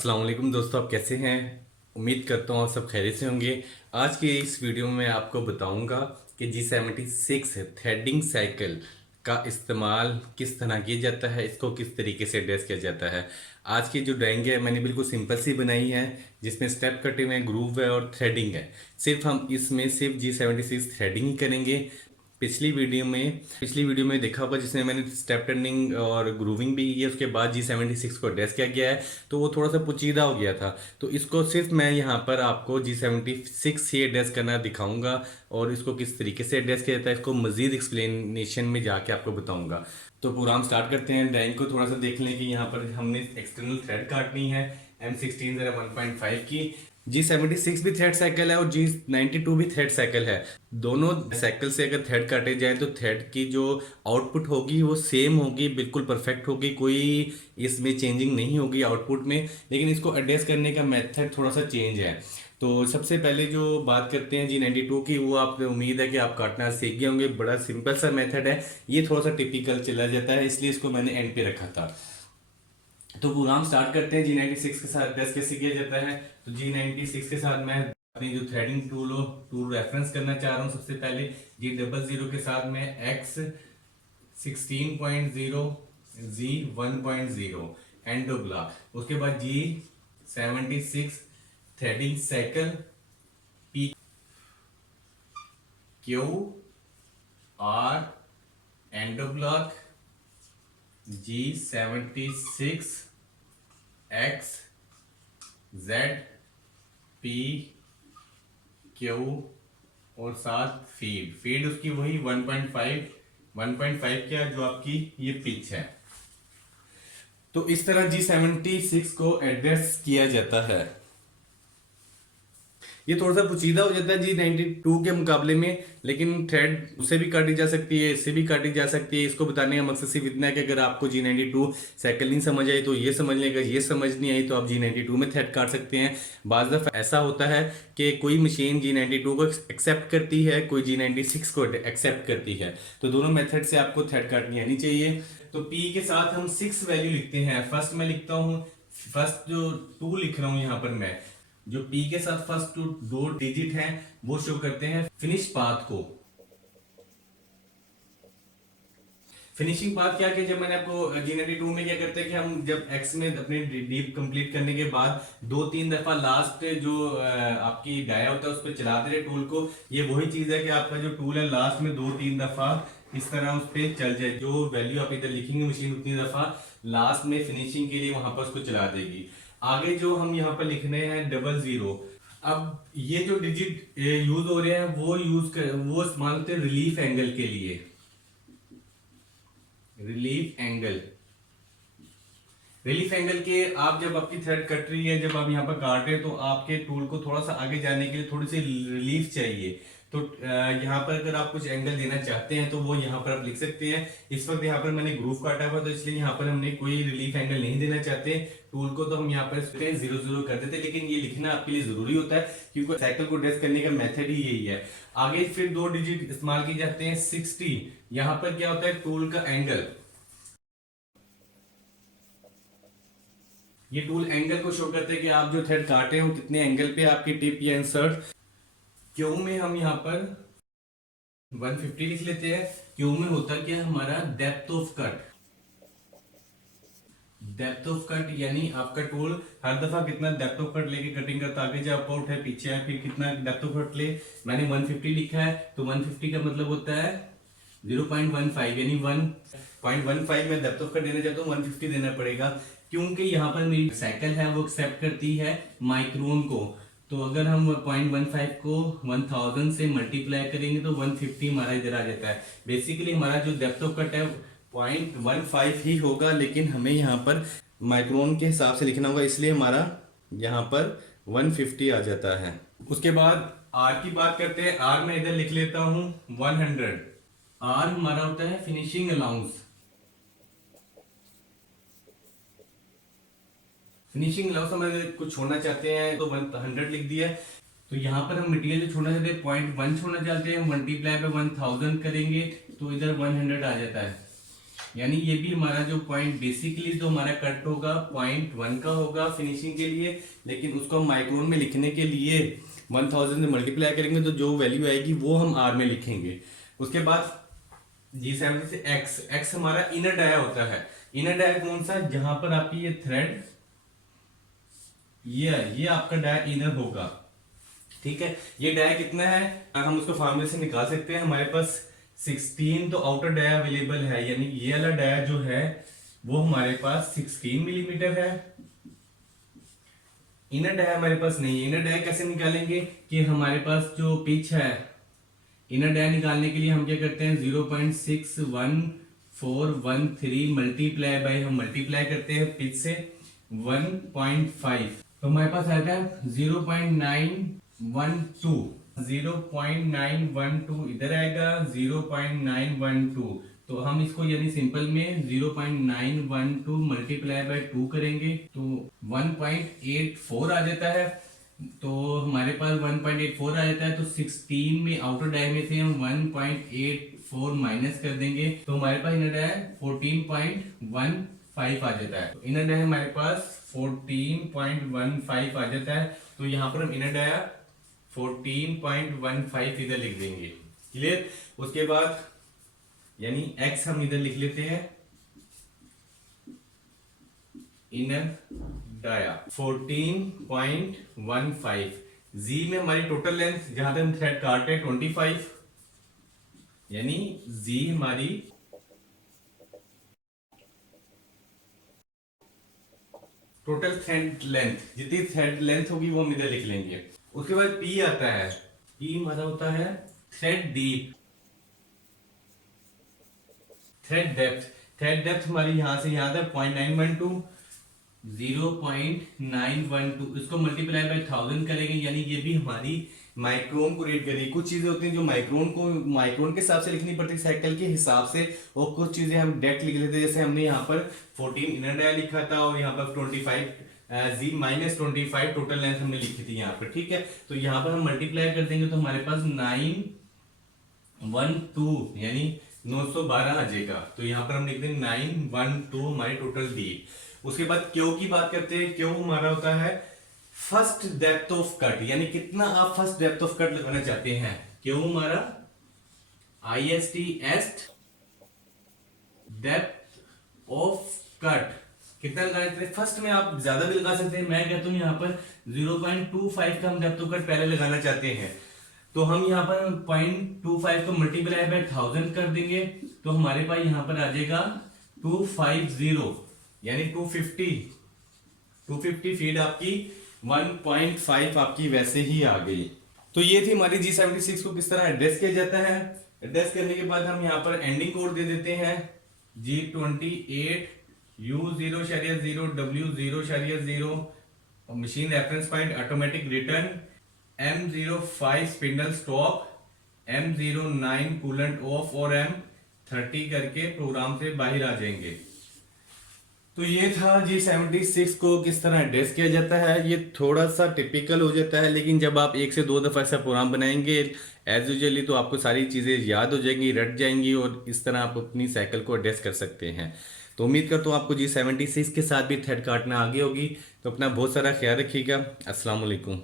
अस्सलाम वालेकुम दोस्तों, आप कैसे हैं। उम्मीद करता हूँ आप सब खैरियत से होंगे। आज की इस वीडियो में आपको बताऊंगा कि G76 थ्रेडिंग साइकिल का इस्तेमाल किस तरह किया जाता है, इसको किस तरीके से ड्रेस किया जाता है। आज की जो ड्राइंग है मैंने बिल्कुल सिंपल सी बनाई है, जिसमें स्टेप कटे हुए हैं, ग्रूव है और थ्रेडिंग है। सिर्फ हम इसमें सिर्फ G76 थ्रेडिंग ही करेंगे। पिछली वीडियो में देखा होगा जिसमें मैंने स्टेप टर्निंग और ग्रूविंग भी की है, उसके बाद G76 को ड्रेस किया गया है, तो वो थोड़ा सा पुचीदा हो गया था। तो इसको सिर्फ मैं यहाँ पर आपको G76 ही ड्रेस करना दिखाऊंगा और इसको किस तरीके से ड्रेस किया जाता है इसको मजीद एक्सप्लेनेशन में जाके आपको बताऊंगा। तो पूरा हम स्टार्ट करते हैं। ड्राइंग को थोड़ा सा देख लें कि यहाँ पर हमने एक्सटर्नल थ्रेड काटनी है M16 जरा 1.5 की। G76 भी थ्रेड साइकिल है और G92 भी थ्रेड साइकिल है। दोनों साइकिल से अगर थ्रेड काटे जाए तो थ्रेड की जो आउटपुट होगी वो सेम होगी, बिल्कुल परफेक्ट होगी, कोई इसमें चेंजिंग नहीं होगी आउटपुट में। लेकिन इसको एडजस्ट करने का मेथड थोड़ा सा चेंज है। तो सबसे पहले जो बात करते हैं G92 की, वो आप उम्मीद है कि आप काटना सीख गए होंगे। बड़ा सिंपल सा मेथड है, ये थोड़ा सा टिपिकल चला जाता है, इसलिए इसको मैंने एंड पे रखा था। तो प्रोग्राम स्टार्ट करते हैं। G96 के साथ ड्रेस कैसे किया जाता है। तो G96 के साथ मैं अपनी जो थ्रेडिंग टूल हो टूल रेफरेंस करना चाह रहा हूँ। सबसे पहले G00 के साथ मैं X16.0 Z1.0 एंडोग्ला, उसके बाद G76 threading cycle P Q R एंडोग्लॉक G76 X Z P Q और साथ फीड उसकी वही 1.5 क्या जो आपकी ये पिच है। तो इस तरह G76 को एड्रेस किया जाता है। ये थोड़ा सा पुचीदा हो जाता है G92 के मुकाबले में, लेकिन थ्रेड उससे भी काटी जा सकती है, इससे भी काटी जा सकती है। इसको बताने का मकसद सिर्फ इतना है कि अगर आपको G92 साइकिल नहीं समझ आई तो ये समझ लेगा, ये समझ नहीं आई तो आप G92 में थ्रेड काट सकते हैं। बाज़ दफ़ा ऐसा होता है कि कोई मशीन G92 को एक्सेप्ट करती है, कोई G96 को एक्सेप्ट करती है, तो दोनों मेथड से आपको थ्रेड काटनी आनी चाहिए। तो P के साथ हम 6 वैल्यू लिखते हैं। फर्स्ट मैं लिखता हूँ, फर्स्ट जो 2 लिख रहा हूँ यहाँ पर मैं, जो P के साथ फर्स्ट दो डिजिट हैं वो शो करते हैं फिनिश पाथ को। फिनिशिंग पाथ क्या कि जब मैंने आपको G92 में क्या करते हैं कि हम जब X में अपने डीप कंप्लीट करने के बाद 2-3 दफा लास्ट जो आपकी डाया होता है उस पर चलाते रहे टूल को। ये वही चीज है कि आपका जो टूल है लास्ट में 2-3 दफा इस तरह उस पर चल जाए, जो वैल्यू आप इधर लिखेंगे मशीन उतनी दफा लास्ट में फिनिशिंग के लिए वहां पर उसको चला देगी। आगे जो हम यहाँ पर लिखने हैं 00। अब ये जो डिजिट यूज हो रहे हैं वो इस्तेमाल होते हैं रिलीफ एंगल के लिए। रिलीफ एंगल के आप जब आपकी थ्रेड कट रही है, जब आप यहाँ पर काट रहे हैं तो आपके टूल को थोड़ा सा आगे जाने के लिए थोड़ी सी रिलीफ चाहिए। तो यहाँ पर अगर आप कुछ एंगल देना चाहते हैं तो वो यहाँ पर आप लिख सकते हैं। इस वक्त यहाँ पर मैंने ग्रूव काटा हुआ तो इसलिए यहाँ पर हमने कोई रिलीफ एंगल नहीं देना चाहते टूल को, तो हम यहाँ पर 0-0 कर देते। लेकिन ये लिखना आपके लिए जरूरी होता है क्योंकि साइकिल को ड्रेस करने का मेथड ही यही है। आगे फिर 2 डिजिट इस्तेमाल किए जाते हैं 60। यहाँ पर क्या होता है टूल का एंगल, ये टूल एंगल को शो करते हैं कि आप जो थ्रेड काटे हैं वो कितने एंगल पे आपकी टिप या इंसर्ट। क्यू में हम यहाँ पर 150 लिख लेते हैं। क्यू में होता क्या हमारा depth of cut. Depth of cut यानी आपका टूल हर दफा कितना डेप्थ ऑफ कट लेके कटिंग करता, आगे जब अप आउट है पीछे है फिर कितना डेप्थ ऑफ कट ले। मैंने 150 लिखा है तो 150 का मतलब होता है 0.15 यानी 1.15 में डेप्थ ऑफ कट देना चाहता हूँ 150 देना पड़ेगा, क्योंकि यहाँ पर मेरी साइकिल है वो एक्सेप्ट करती है माइक्रोन को। तो अगर हम 0.15 को 1000 से मल्टीप्लाई करेंगे तो 150 हमारा इधर आ जाता है। बेसिकली हमारा जो डेप्थ ऑफ कट है 0.15 ही होगा, लेकिन हमें यहाँ पर माइक्रोन के हिसाब से लिखना होगा, इसलिए हमारा यहाँ पर 150 आ जाता है। उसके बाद आर की बात करते हैं। आर में इधर लिख लेता हूँ 100। आर हमारा होता है फिनिशिंग अलाउंस। फिनिशिंग अलाउंस हम कुछ छोड़ना चाहते हैं तो 100 लिख दिया। तो यहाँ पर हम मटेरियल जो छोड़ना चाहते हैं 0.1 छोड़ना चाहते हैं, मल्टीप्लाई पे 1000 करेंगे तो इधर 100 आ जाता है। यानी ये भी हमारा जो पॉइंट बेसिकली जो हमारा कट होगा .1 का होगा फिनिशिंग के लिए, लेकिन उसको हम माइक्रोन में लिखने के लिए 1000 से मल्टीप्लाई करेंगे तो जो वैल्यू आएगी वो हम आर में लिखेंगे। उसके बाद G70 से एक्स हमारा इनर डाया होता है। इनर डाया कौन सा, जहां पर आपकी ये थ्रेड ये आपका डाया इनर होगा, ठीक है। ये डाया कितना है, हम उसको फार्मूले से निकाल सकते हैं। हमारे पास 16 तो आउटर डाया अवेलेबल है, यानी ये वाला डाया जो है वो हमारे पास 16 मिलीमीटर है। इनर डाया हमारे पास नहीं है। इनर डाया कैसे निकालेंगे कि हमारे पास जो पिच है, इनर डाया निकालने के लिए हम क्या करते हैं 0.61413 मल्टीप्लाई बाय, हम मल्टीप्लाई करते हैं पिच से 1.5, तो हमारे पास आता है 0.912 इधर आएगा 0.912, तो हम इसको यानी सिंपल में 0.912 मल्टीप्लाई बाय 2 करेंगे तो 1.84 आ जाता है। तो हमारे पास 1.84 आ जाता है, तो 16 में आउटर डाय में से हम 1.84 माइनस कर देंगे तो हमारे पास इनर डाय 14.15 आ जाता है। तो इनर डाय हमारे पास 14.15 आ जाता है, तो यहाँ पर हम इनर डाया 14.15 इधर लिख देंगे। क्लियर। उसके बाद यानी x हम इधर लिख लेते हैं इनर डाया 14.15। जी में हमारी टोटल लेंथ जहां तक हम थ्रेड काटे 25, यानी जी हमारी टोटल थ्रेड लेंथ, जितनी थ्रेड लेंथ होगी वो हम इधर लिख लेंगे। उसके बाद पी आता है, पी हमारा होता है thread deep, thread depth. Thread depth हमारी यहां से यहां तक 0.912, 0.912 इसको मल्टीप्लाई बाय 1000 करेंगे, यानी ये भी हमारी माइक्रोन को रेट करेगी। कुछ चीजें होती हैं जो माइक्रोन के हिसाब से लिखनी पड़ती है साइकिल के हिसाब से, और कुछ चीजें हम डेप्थ लिख लेते हैं। जैसे हमने यहाँ पर 14 इनर डाया लिखा था और यहाँ पर 25 जी माइनस 25 टोटल लेंथ हमने लिखी थी यहाँ पर, ठीक है। तो यहाँ पर हम मल्टीप्लाई कर देंगे तो हमारे पास 912 यानी 912 आ जाएगा, तो यहाँ पर हम लिख देंगे 912 हमारी टोटल डी। उसके बाद क्यू की बात करते हैं। क्यू हमारा होता है फर्स्ट डेप्थ ऑफ कट, यानी कितना आप फर्स्ट डेप्थ ऑफ कट लगाना चाहते हैं। क्यू हमारा IST डेप्थ ऑफ कट कितना लगा सकते हैं। फर्स्ट में आप ज्यादा भी लगा सकते हैं, मैं कहता हूं यहाँ पर 0.25 का हम डेप्थ ऑफ कट पहले लगाना चाहते हैं, तो हम यहाँ पर 0.25 को मल्टीप्लाई बाय 1000 कर देंगे तो हमारे पास यहाँ पर आ जाएगा 250, यानी 250 फीट आपकी 1.5 आपकी वैसे ही आ गई। तो ये थी हमारी G76 को किस तरह एड्रेस किया जाता है। एड्रेस करने के बाद हम यहाँ पर एंडिंग कोड दे देते हैं G28 U0.0 W0.0, machine reference point automatic return, M05 spindle stop, M09 coolant of और M30 करके प्रोग्राम से बाहर आ जाएंगे। तो ये था G76 को किस तरह एड्रेस किया जाता है। ये थोड़ा सा टिपिकल हो जाता है, लेकिन जब आप 1 से 2 दफ़ा ऐसा प्रोग्राम बनाएंगे एज यूजुअली तो आपको सारी चीज़ें याद हो जाएंगी, रट जाएंगी, और इस तरह आप अपनी साइकिल को एड्रेस कर सकते हैं। तो उम्मीद करता हूँ आपको G76 के साथ भी थ्रेड काटना आगे होगी। तो अपना बहुत सारा ख्याल रखिएगा। अस्सलाम वालेकुम।